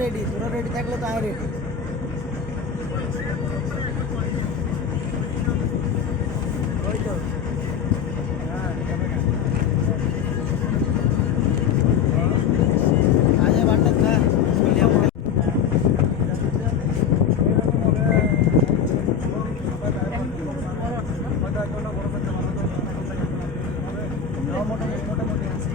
Ready, তোরা ready থাকলে তো আমি রেডি। ওই তো হ্যাঁ আজ বাটটা খা মোটামুটি আছে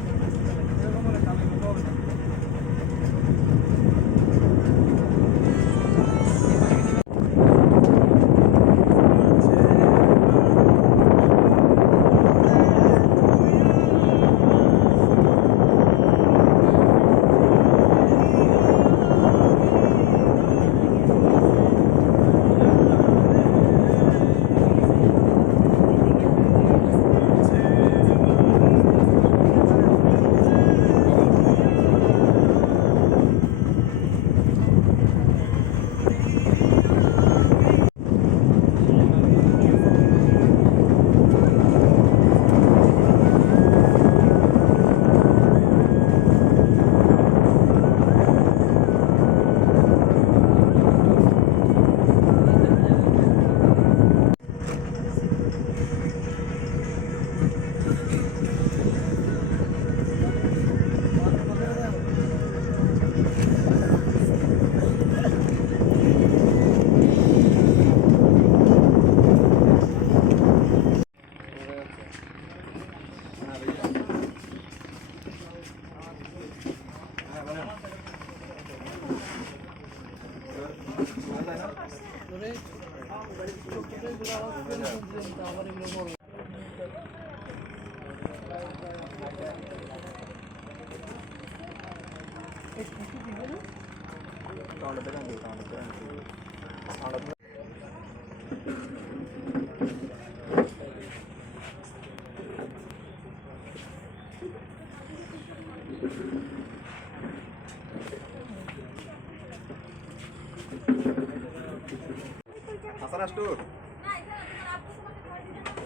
Astur.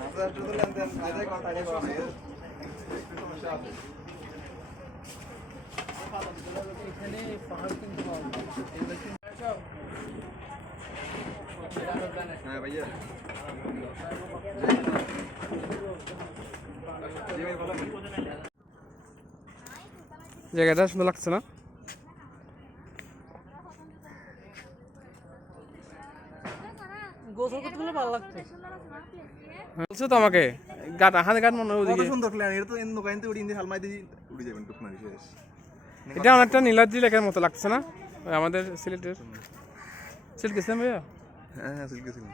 Astur tuh yang ada kontanya kok ya. এখানে পাহাড় কিন্তু পাওয়া যায়। হ্যাঁ ভাইয়া জায়গাটা সুন্দর লাগছে না? গোসল করতে ভালো লাগছে। বলছো তো আমাকে গাট হাতে গাট মনে ওদিকে সুন্দর প্ল্যান এটা তো এন দোকানতে উড়ি ইন্দি হালমাই দিয়ে উড়ে যাবেন টুক মারি শেষ এটা অনেকটা নীলাদ্রি লেখার মতো লাগছে না? ওই আমাদের সিলেটের সিলেট গেছিলাম ভাইয়া। হ্যাঁ সিল্ক ছিলাম